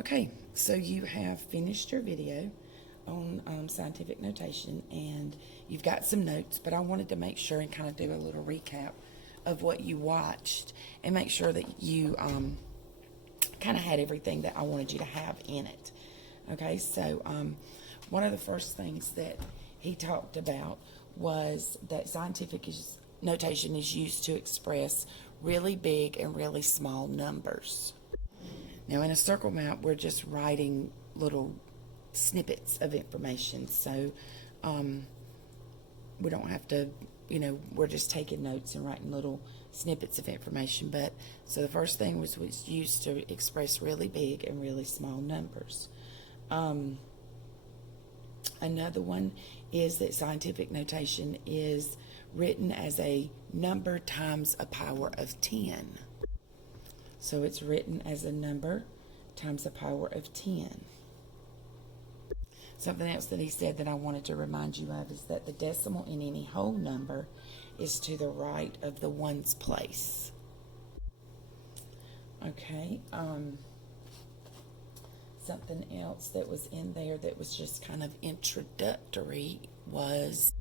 Okay, so you have finished your video on scientific notation, and you've got some notes, but I wanted to make sure and kind of do a little recap of what you watched and make sure that you kind of had everything that I wanted you to have in it. Okay, so one of the first things that he talked about was that scientific notation is used to express really big and really small numbers. Now, in a circle map, we're just writing little snippets of information, so we don't have to, we're just taking notes and writing little snippets of information. But so the first thing was used to express really big and really small numbers. Another one is that scientific notation is written as a number times a power of 10. So it's written as a number times a power of 10. Something else that he said that I wanted to remind you of is that the decimal in any whole number is to the right of the ones place. Okay. Something else that was in there that was just kind of introductory was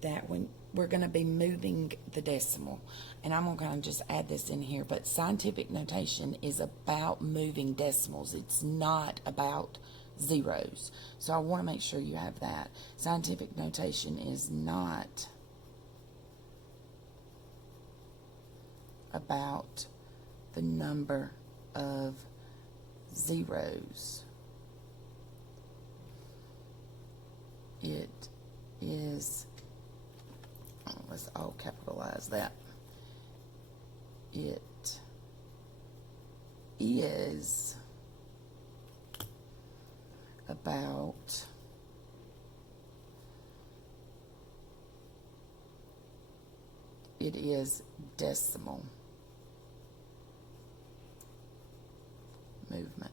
that when we're going to be moving the decimal, and I'm going to kind of just add this in here, but scientific notation is about moving decimals. It's not about zeros. So I want to make sure you have that. Scientific notation is not about the number of zeros. It is, let's all capitalize that. It is about decimal movement.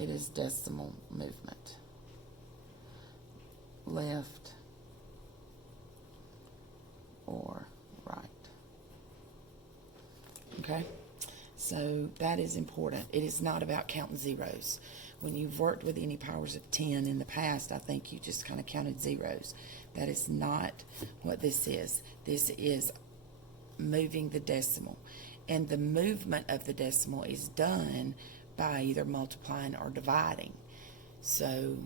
It is decimal movement. Left or right. Okay? So that is important. It is not about counting zeros. When you've worked with any powers of 10 in the past, I think you just kind of counted zeros. That is not what this is. This is moving the decimal. And the movement of the decimal is done by either multiplying or dividing. So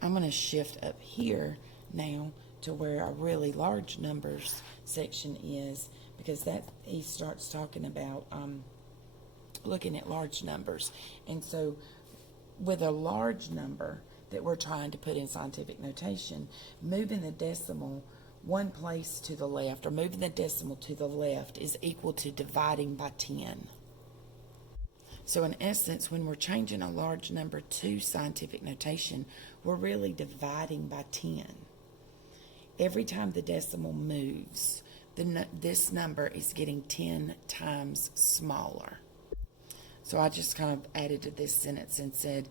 I'm going to shift up here now to where a really large numbers section is, because that he starts talking about looking at large numbers. And so with a large number that we're trying to put in scientific notation, moving the decimal one place to the left, or moving the decimal to the left, is equal to dividing by 10. So in essence, when we're changing a large number to scientific notation, we're really dividing by 10. Every time the decimal moves, this number is getting 10 times smaller. So I just kind of added to this sentence and said,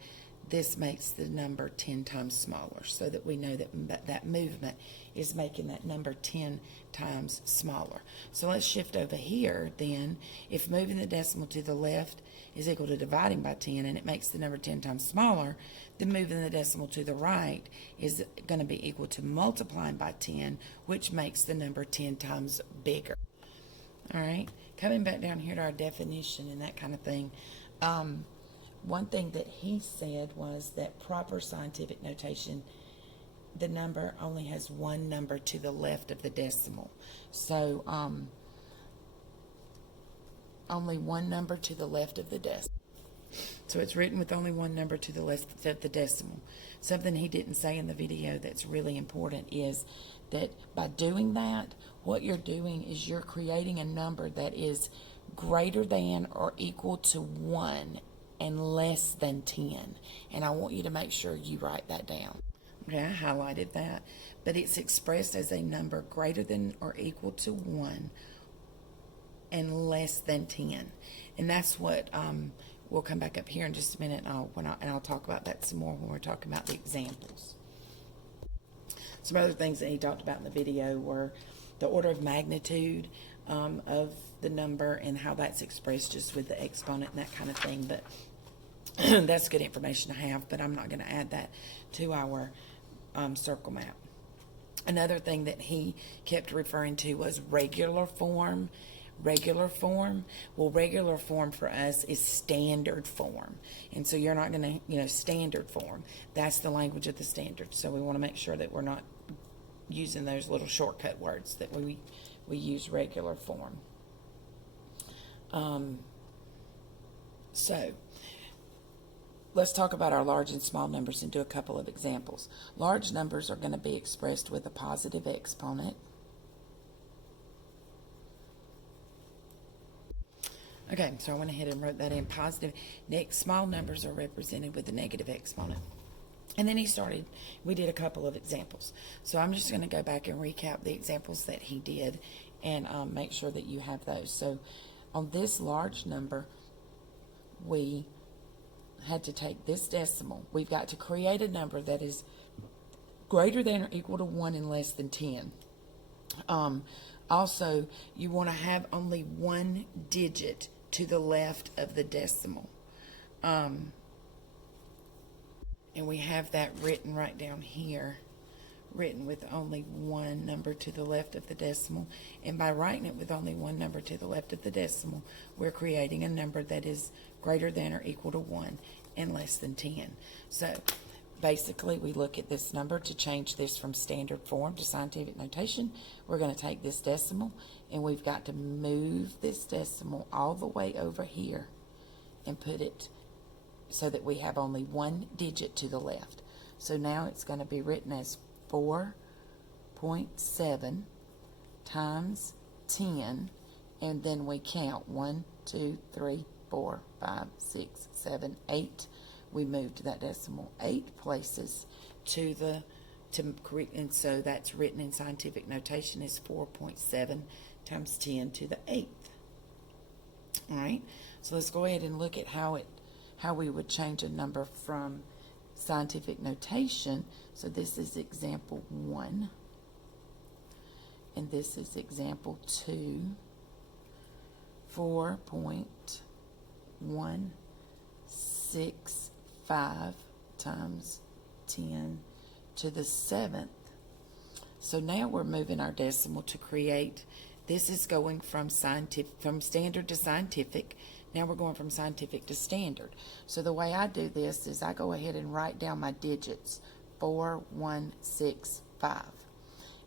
this makes the number 10 times smaller, so that we know that that movement is making that number 10 times smaller. So let's shift over here then. If moving the decimal to the left is equal to dividing by 10, and it makes the number 10 times smaller, then moving the decimal to the right is going to be equal to multiplying by 10, which makes the number 10 times bigger. All right, coming back down here to our definition and that kind of thing, one thing that he said was that proper scientific notation, the number only has one number to the left of the decimal. So only one number to the left of the decimal. So it's written with only one number to the left of the decimal. Something he didn't say in the video that's really important is that by doing that, what you're doing is you're creating a number that is greater than or equal to 1 and less than 10. And I want you to make sure you write that down. Okay, I highlighted that. But it's expressed as a number greater than or equal to 1 and less than 10. And that's what we'll come back up here in just a minute, and I'll talk about that some more when we're talking about the examples. Some other things that he talked about in the video were the order of magnitude. of the number and how that's expressed just with the exponent and that kind of thing. But that's good information to have, but I'm not going to add that to our circle map. Another thing that he kept referring to was regular form. Regular form. Well, regular form for us is standard form. And so you're not going to, standard form. That's the language of the standard. So we want to make sure that we're not using those little shortcut words, that we use regular form. So let's talk about our large and small numbers and do a couple of examples. Large numbers are going to be expressed with a positive exponent. Okay, so I went ahead and wrote that in positive. Next, small numbers are represented with a negative exponent. And then we did a couple of examples. So I'm just going to go back and recap the examples that he did and make sure that you have those. So on this large number, we had to take this decimal. We've got to create a number that is greater than or equal to 1 and less than 10. Also, you want to have only one digit to the left of the decimal. And we have that written right down here, written with only one number to the left of the decimal. And by writing it with only one number to the left of the decimal, we're creating a number that is greater than or equal to 1 and less than 10. So basically, we look at this number to change this from standard form to scientific notation. We're going to take this decimal, and we've got to move this decimal all the way over here and put it so that we have only one digit to the left. So now it's going to be written as 4.7 times 10, and then we count 1, 2, 3, 4, 5, 6, 7, 8. We moved that decimal 8 places and so that's written in scientific notation as 4.7 times 10 to the 8th. All right, so let's go ahead and look at how we would change a number from scientific notation. So this is example 1, and this is example 2. 4.165 times 10 to the 7th. So now we're moving our decimal to create. This is going from standard to scientific. Now we're going from scientific to standard. So the way I do this is I go ahead and write down my digits, 4165.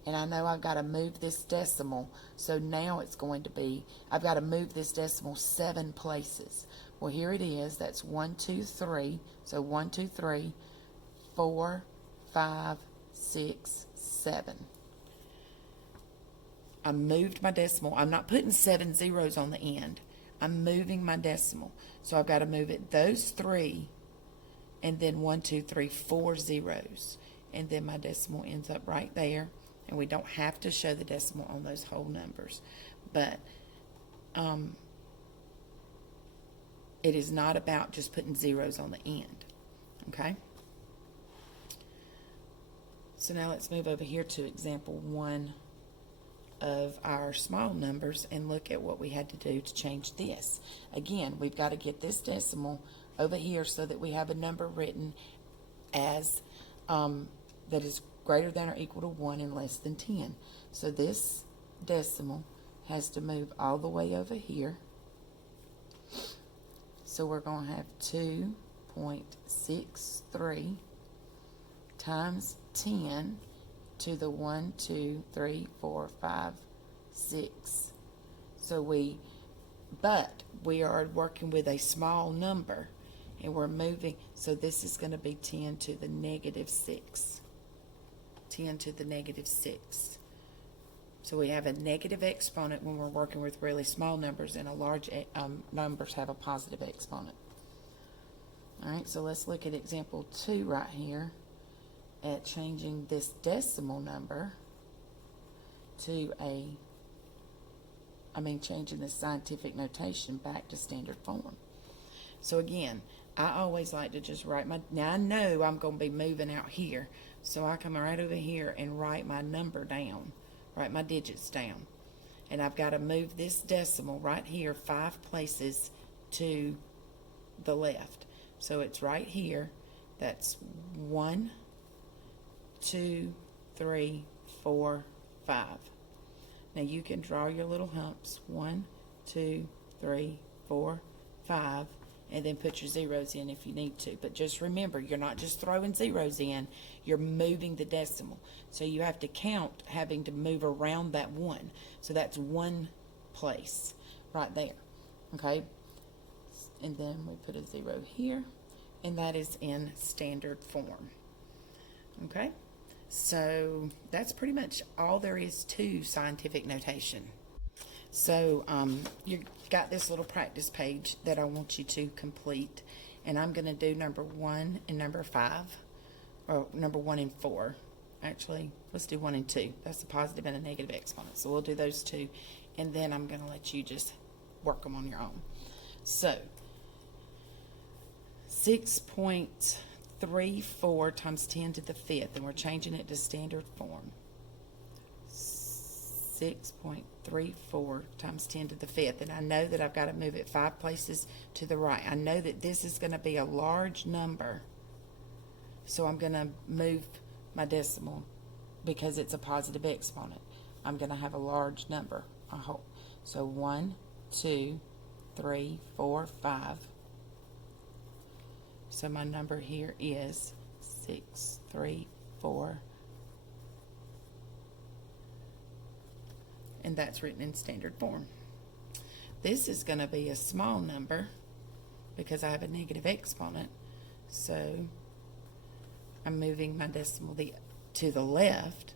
And I know I've got to move this decimal. So now it's going to be, I've got to move this decimal 7 places. Well, here it is. That's 1, 2, 3. So 1, 2, 3, 4, 5, 6, 7. I moved my decimal. I'm not putting 7 zeros on the end. I'm moving my decimal. So I've got to move it those 3, and then 1, 2, 3, 4 zeros. And then my decimal ends up right there. And we don't have to show the decimal on those whole numbers. But it is not about just putting zeros on the end. Okay? So now let's move over here to example 1 of our small numbers and look at what we had to do to change this. Again, we've got to get this decimal over here so that we have a number written as that is greater than or equal to 1 and less than 10. So this decimal has to move all the way over here. So we're going to have 2.63 times 10 to the 1, 2, 3, 4, 5, 6. But we are working with a small number, and we're moving, so this is going to be 10 to the negative 6. 10 to the negative 6. So we have a negative exponent when we're working with really small numbers, and a large numbers have a positive exponent. All right, so let's look at example 2 right here at changing this decimal number to changing the scientific notation back to standard form. So again, I always like to just write now I know I'm going to be moving out here, so I come right over here and write my number down, write my digits down. and I've got to move this decimal right here 5 places to the left. So it's right here. That's 1, 2, 3, 4, 5. Now you can draw your little humps. 1, 2, 3, 4, 5, and then put your zeros in if you need to. But just remember, you're not just throwing zeros in, you're moving the decimal. So you have to count having to move around that 1. So that's 1 place right there. Okay? And then we put a 0 here, and that is in standard form. Okay? So that's pretty much all there is to scientific notation. So you've got this little practice page that I want you to complete, and I'm going to do number 1 and number 5, or number 1 and 4. Actually, let's do 1 and 2. That's a positive and a negative exponent. So we'll do those two, and then I'm going to let you just work them on your own. So 6.34 times 10 to the 5th, and we're changing it to standard form. 6.34 times 10 to the 5th, and I know that I've got to move it 5 places to the right. I know that this is going to be a large number, so I'm going to move my decimal because it's a positive exponent. I'm going to have a large number, I hope. So 1, 2, 3, 4, 5. So my number here is 634, and that's written in standard form. This is going to be a small number because I have a negative exponent, so I'm moving my decimal to the left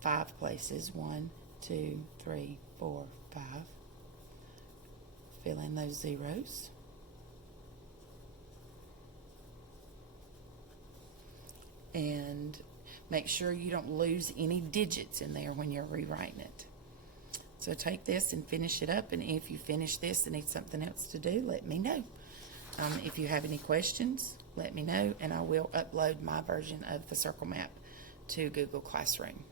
5 places. 1, 2, 3, 4, 5. Fill in those zeros. And make sure you don't lose any digits in there when you're rewriting it. So take this and finish it up, and if you finish this and need something else to do, let me know. If you have any questions, let me know, and I will upload my version of the circle map to Google Classroom.